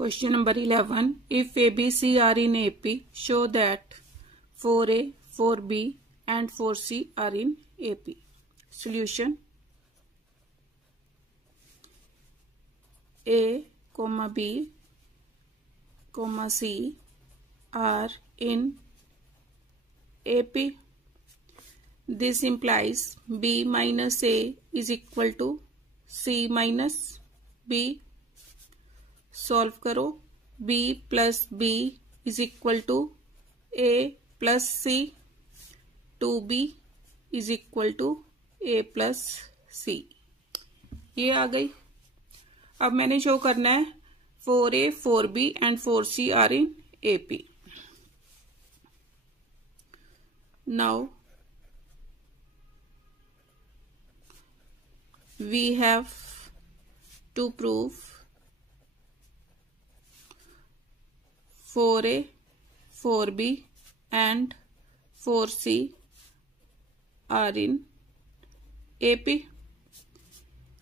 Question number 11. If A, B, C are in AP, show that 4A, 4B and 4C are in AP. Solution. A, B, C are in AP. This implies B minus A is equal to C minus B. Solve करो. B plus B is equal to A plus C. 2B is equal to A plus C. ये आ गई. अब मैंने show करना है 4A, 4B and 4C are in AP. Now we have to prove 4A, 4B and 4C are in AP.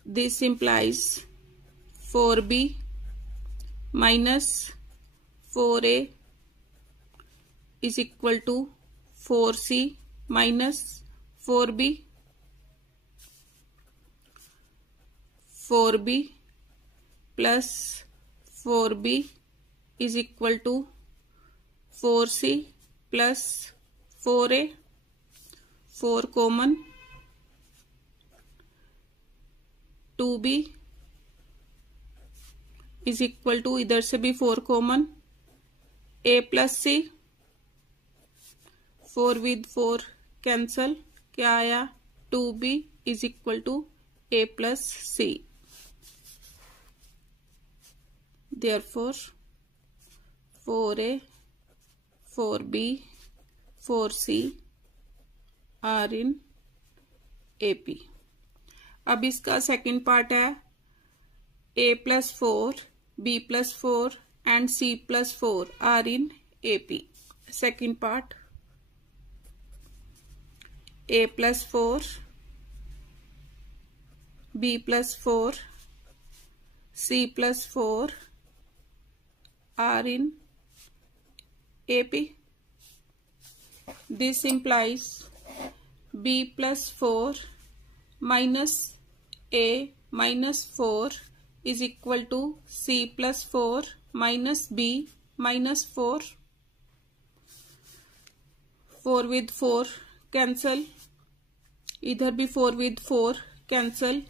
This implies 4B minus 4A is equal to 4C minus 4B. 4B plus 4B is equal to 4C plus 4A. 4 common. 2B is equal to, इधर से भी 4 common, A plus C. 4 with 4 cancel. क्या आया? 2B is equal to A plus C. Therefore 4A, 4B, 4C are in AP. अब इसका second part है A plus 4, B plus 4 and C plus 4 are in AP. Second part, A plus 4, B plus 4, C plus 4 are in AP. This implies B plus 4 minus A minus 4 is equal to C plus 4 minus B minus 4. 4 with 4 cancel. इधर भी 4 with 4 cancel.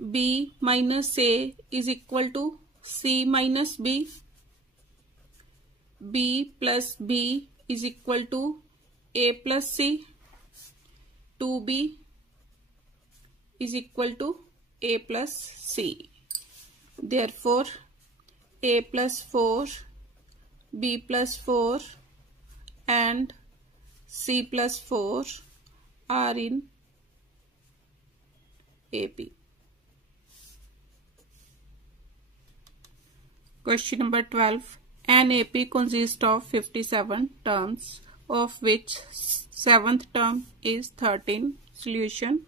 B minus A is equal to C minus B. B plus B is equal to A plus C. 2B is equal to A plus C. Therefore, A plus 4, B plus 4 and C plus 4 are in AP. Question number 12. An AP consists of 57 terms, of which 7th term is 13. Solution.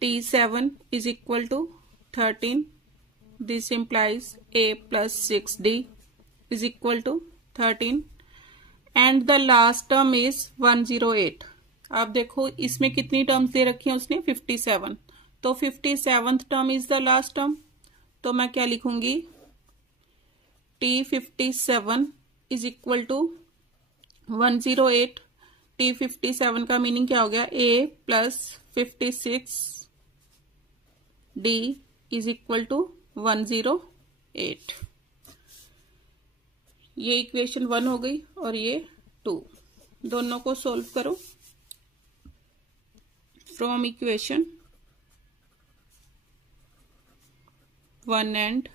T7 is equal to 13. This implies A plus 6D is equal to 13. And the last term is 108. आप देखो इसमें कितनी terms दे रखी हैं उसने? 57. तो 57th term is the last term. तो मैं क्या लिखूंगी? T57 is equal to 108. T57 का मीनिंग क्या हो गया? A plus 56 D is equal to 108. ये इक्वेशन 1 हो गई और ये 2. दोनों को सोल्व करो from equation 1 and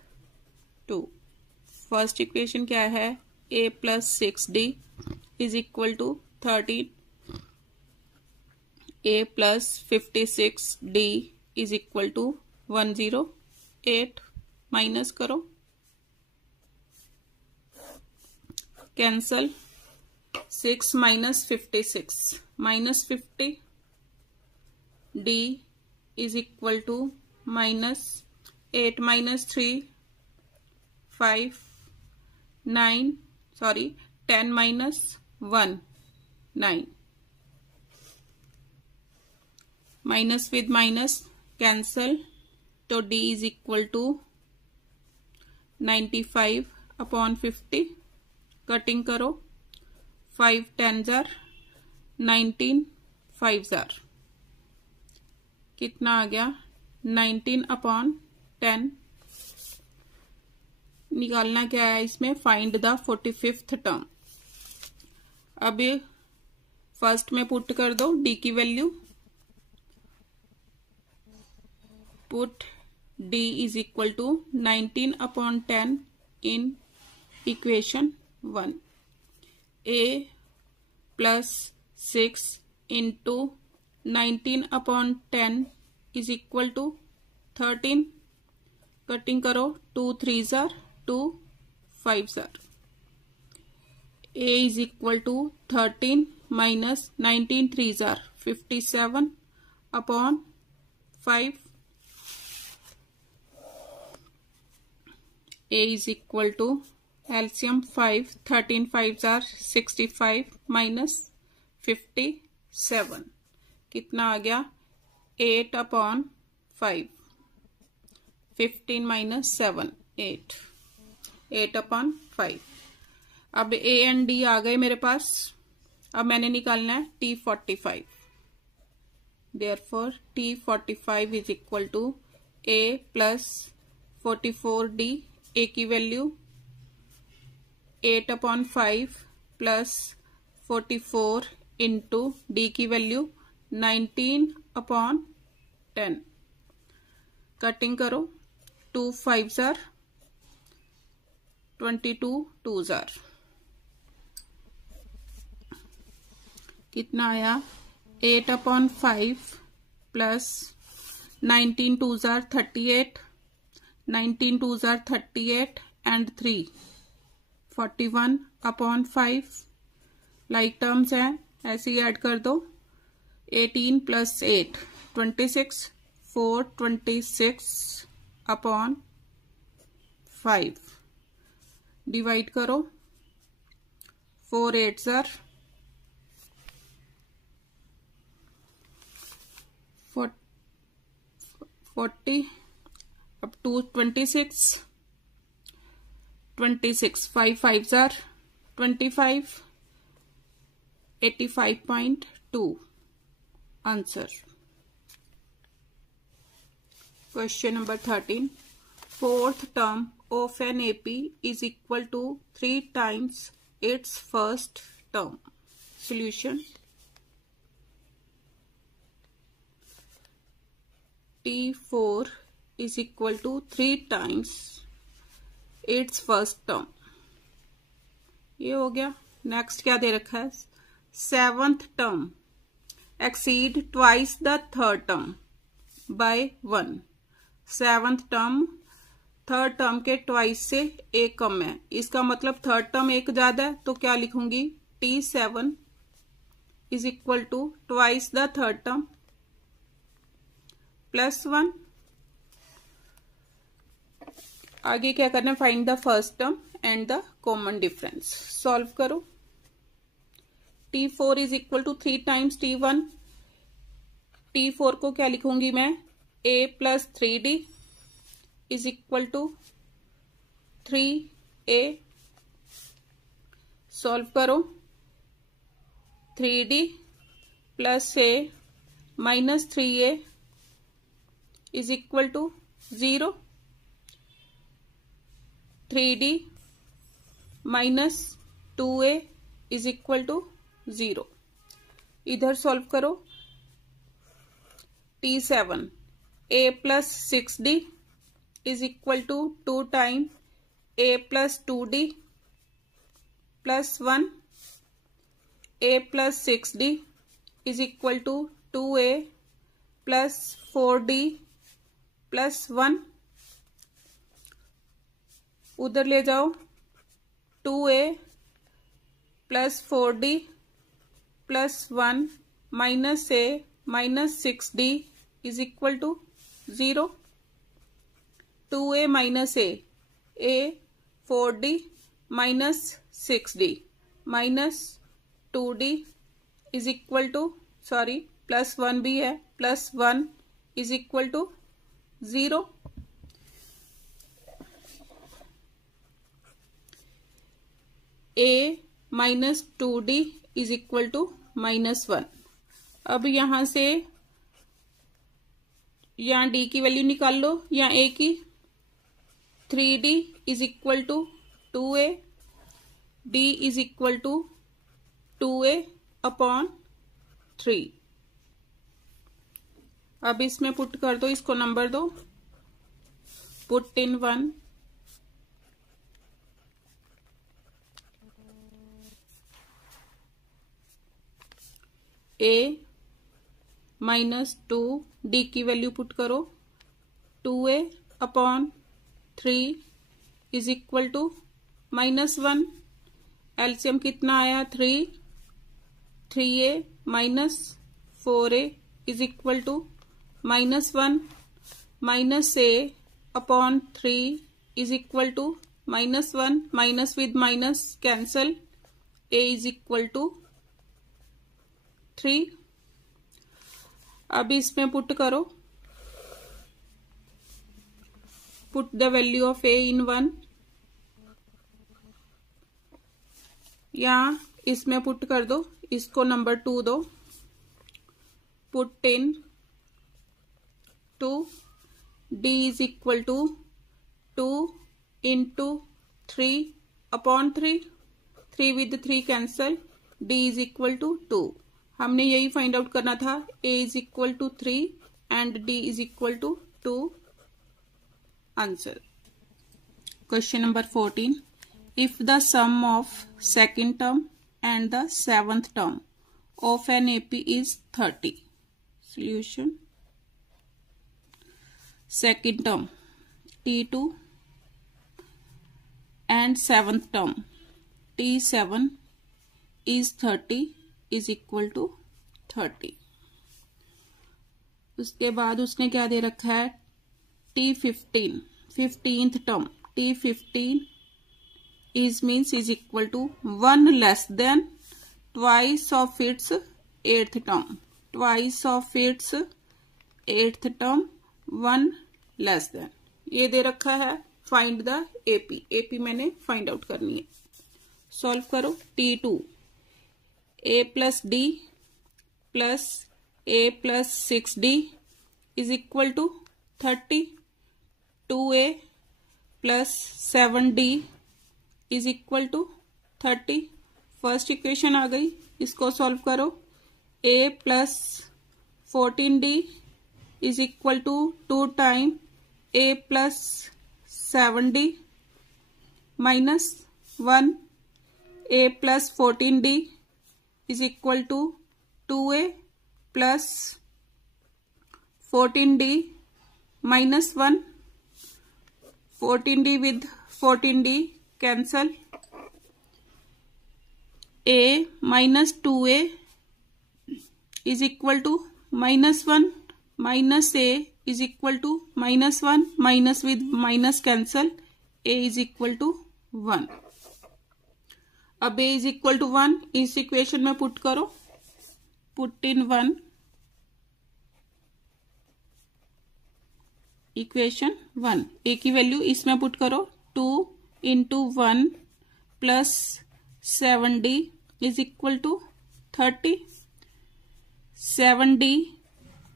2. First equation क्या है? A plus 6D is equal to 13. A plus 56D is equal to 108. Minus करो. Cancel. 6 minus 56 minus 50. D is equal to minus 8 minus 3 5 9 sorry 10 minus 1 9 minus with minus cancel तो D is equal to 95 upon 50 cutting करो 5 10s are 19 5s are कितना आ गया 19 upon 10 निकालना क्या है इसमें find the 45th term. अब फर्स्ट में पुट कर दो डी की value put D is equal to 19 upon 10 in equation 1 A plus 6 into 19 upon 10 is equal to 13 cutting करो 2 3s are 2 5s are a is equal to 13 minus 19 3s are 57 upon 5 a is equal to LCM 5 13 5s are 65 minus 57 कितना आ गया 8 upon 5 15 minus 7 8 upon 5 अब A and D आ गए मेरे पास। अब मैंने निकालना है T45 therefore T45 is equal to A plus 44D A की value 8 upon 5 plus 44 into D की वैल्यू 19 upon 10 कटिंग करो 2 5s are 22 2s are कितना आया 8 upon 5 plus 19 2s are 38 19 2s are 38 and 3 41 upon 5 like terms हैं ऐसे ही add कर दो 18 plus 8 26 4 26 upon 5 divide करो 4 8s are 40 up to 26 26 5 5s are 25 85.2 answer। Question number 13 fourth term of an AP is equal to 3 times its first term solution T4 is equal to 3 times its first term ये हो गया। Next क्या दे रखा है 7th term exceed twice the third term by 1 7th term third term के twice से एक कम है इसका मतलब थर्ड टर्म एक ज्यादा है तो क्या लिखूंगी T7 is equal to twice the third term plus 1 आगे क्या करना है find the first term and the common difference solve करो T4 is equal to 3 times T1 T4 को क्या लिखूंगी मैं A plus 3D is equal to 3A solve करो 3D plus A minus 3A is equal to 0 3D minus 2A is equal to 0 इधर solve करो T7 A plus 6D is equal to 2 times A plus 2D plus 1 A plus 6D is equal to 2A plus 4D plus 1 उधर ले जाओ 2A plus 4D plus 1 minus A minus 6D is equal to 0 2a minus a 4d minus 6d minus 2d is equal to, sorry plus 1 भी है, plus 1 is equal to 0. a minus 2d is equal to -1. अब यहां से या d की value निकाल लो या a की. 3d is equal to 2a, d is equal to 2a upon 3. अब इसमें पुट कर दो, इसको नंबर दो. Put in 1, a minus 2, d की वैल्यू पुट करो. 2a upon 3 is equal to -1. LCM कितना आया? 3. 3a minus 4a is equal to -1. Minus a upon 3 is equal to -1. Minus with minus cancel. a is equal to 3. अब इसमें put करो. Put the value of a इन 1. या इसमें put कर दो, इसको नंबर 2 दो. Put in 2, d is equal to 2 इंटू 3 upon 3. 3 with 3 cancel. d is equal to 2. हमने यही फाइंड आउट करना था. a is equal to 3 and d is equal to 2. Answer. Question number 14. If the sum of second term and the 7th term of an AP is 30. Solution. Second term T2 and 7th term T7 is 30 is equal to 30. उसके बाद उसने क्या दे रखा है? T15 15th term T15 is means is equal to 1 less than twice of its 8th term. Twice of its 8th term 1 less than. ये दे रखा है. Find the AP. AP मैंने फाइंड आउट करनी है. सॉल्व करो. T2 a plus d plus a plus 6d is equal to 30. 2a plus 7d is equal to 30. First equation आ गई, इसको सॉल्व करो. a plus 14d is equal to 2 time a plus 7d minus 1. a plus 14d is equal to 2a plus 14d minus 1. 14d with 14d cancel. a minus 2a is equal to -1. Minus a is equal to -1. Minus with minus cancel. a is equal to 1. अब a is equal to 1 इस equation में put करो. Put in 1. Equation 1. a की वैल्यू इसमें put करो. 2 into 1 plus 7d is equal to 30. 7d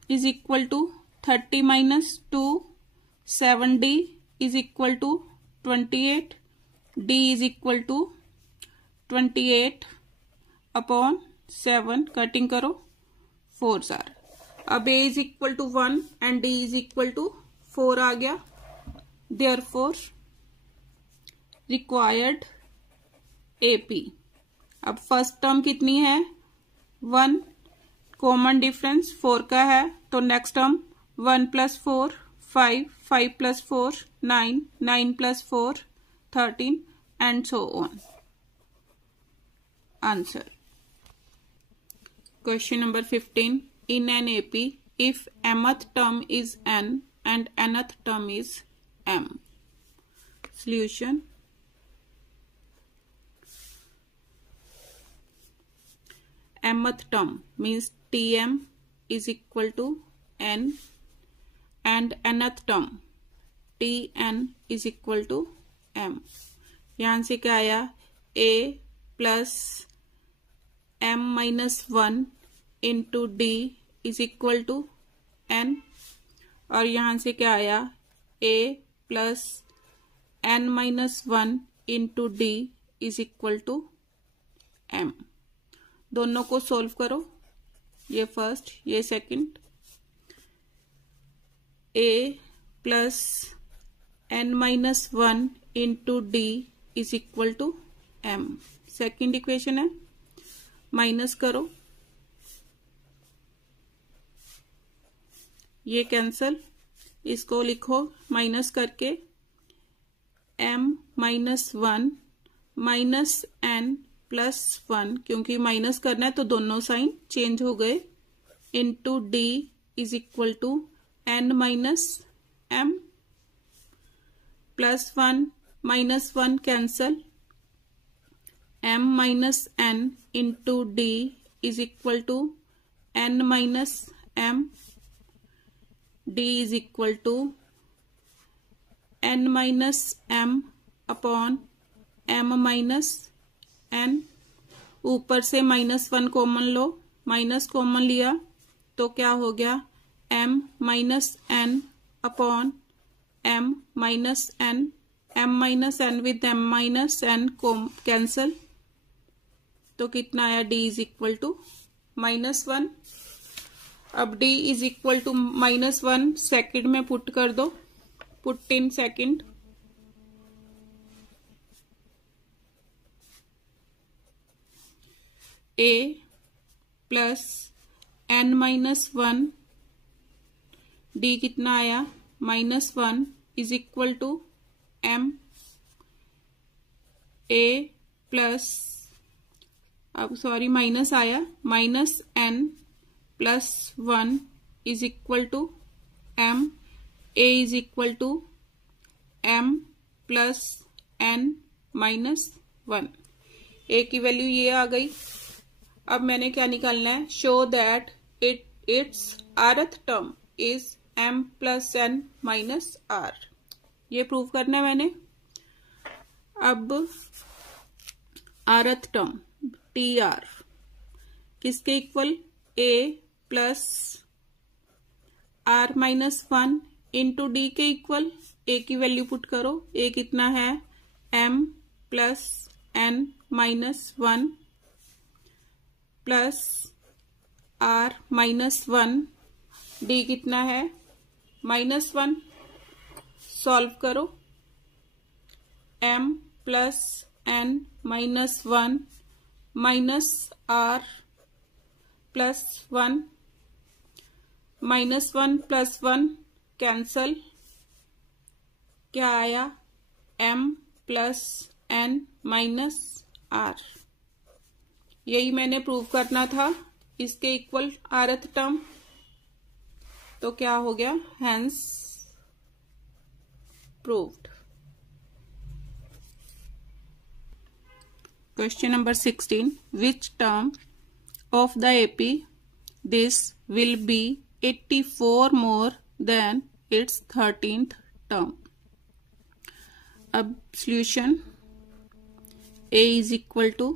is equal to 30 minus 2. 7d is equal to 28. d is equal to 28 upon 7. Cutting करो. 4 आर. अब a is equal to 1 and d is equal to 4 आ गया. Therefore required AP. अब first term कितनी है? 1. Common difference 4 का है, तो next term 1 plus 4 5. 5 plus 4 9. 9 plus 4 13 and so on. Answer. Question number 15. In an AP, if mth term is n and nth term is m. Solution. Mth term means Tm is equal to n, and nth term Tn is equal to m. यहां से क्या आया, a plus m minus 1 into d is equal to n, और यहां से क्या आया, a plus n minus 1 into d is equal to m. दोनों को सोल्व करो, ये फर्स्ट ये second. a plus n minus 1 into d is equal to m. Second equation है, माइनस करो, ये कैंसल, इसको लिखो माइनस करके m minus 1 minus n plus 1, क्योंकि माइनस करना है तो दोनों साइन चेंज हो गए, into d is equal to n minus m plus 1 minus 1 cancel, m minus n into d is equal to n minus m. d is equal to n minus m upon m minus n. ऊपर से -1 common लो, minus common लिया तो क्या हो गया, m minus n upon m minus n. m minus n with m minus n cancel, तो कितना आया, d इज इक्वल टू -1. अब d is equal to -1 second में पुट कर दो, put in second. a plus n minus 1 d कितना आया, -1 is equal to m. a plus, अब सॉरी माइनस आया, minus n plus 1 is equal to m. a is equal to m plus n minus 1. a की वैल्यू ये आ गई. अब मैंने क्या निकालना है, show that it's rth term is m plus n minus r. ये प्रूव करना है मैंने. अब rth टर्म tr किसके equal, a plus r minus 1 into D के इक्वल. a की वैल्यू पुट करो, a कितना है, m plus n minus 1 plus r minus 1, d कितना है, -1. सॉल्व करो, m plus n minus 1 minus r plus 1, -1 plus 1 cancel, क्या आया, m plus n minus r. यही मैंने प्रूव करना था, इसके इक्वल rth टर्म. तो क्या हो गया, hence proved. Question number 16. Which term of the AP this will be 84 more than its 13th term. अब solution, a is equal to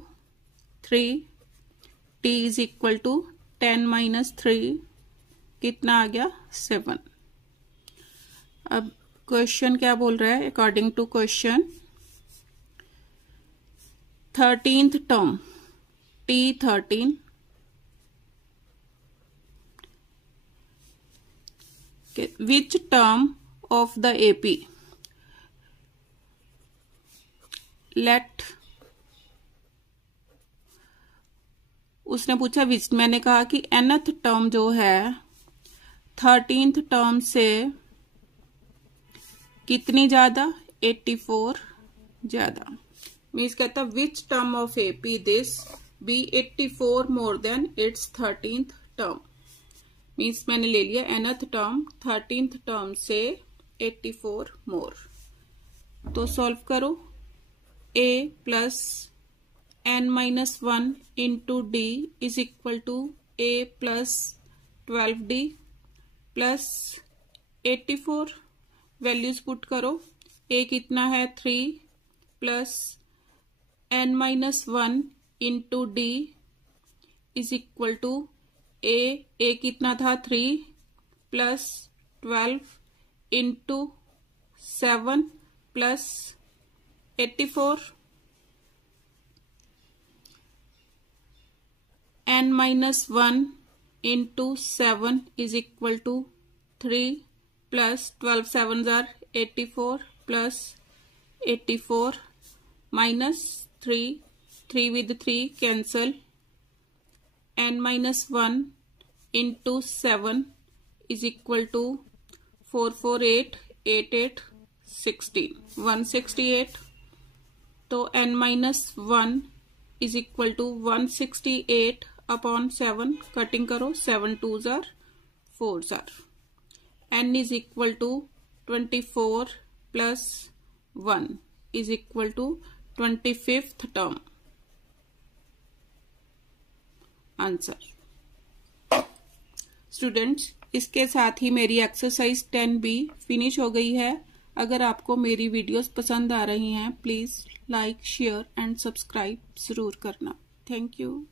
3, t is equal to 10 minus 3, कितना आ गया, 7. अब क्वेश्चन क्या बोल रहा है, according to question 13th term T13 which term of the AP, let, उसने पूछा विच, मैंने कहा कि nth टर्म जो है 13th टर्म से कितनी ज्यादा, 84 ज्यादा. मीन्स कहता which term of AP this be 84 more than its 13th term. Means मैंने ले लिया nth टर्म 13th टर्म से 84 मोर। तो सॉल्व करो। a plus n minus 1 into d is equal to a plus 12d plus 84। Values put करो। a कितना है 3 plus n minus 1 into d is equal to a कितना था 3 plus 12 into 7 plus 84। n minus 1 into 7 is equal to 3 plus 12 7 जार 84 plus 84 minus 3 with 3 cancel. n minus 1 into 7 is equal to 4 4 8 8 8 16 168। तो n minus 1 is equal to 168 upon 7 cutting करो 7 2 जार 4 जार। n is equal to 24 plus 1 is equal to 25th term. Answer. Students, इसके साथ ही मेरी exercise 10B finish हो गई है। अगर आपको मेरी वीडियोस पसंद आ रही हैं, please like share and subscribe जरूर करना। Thank you.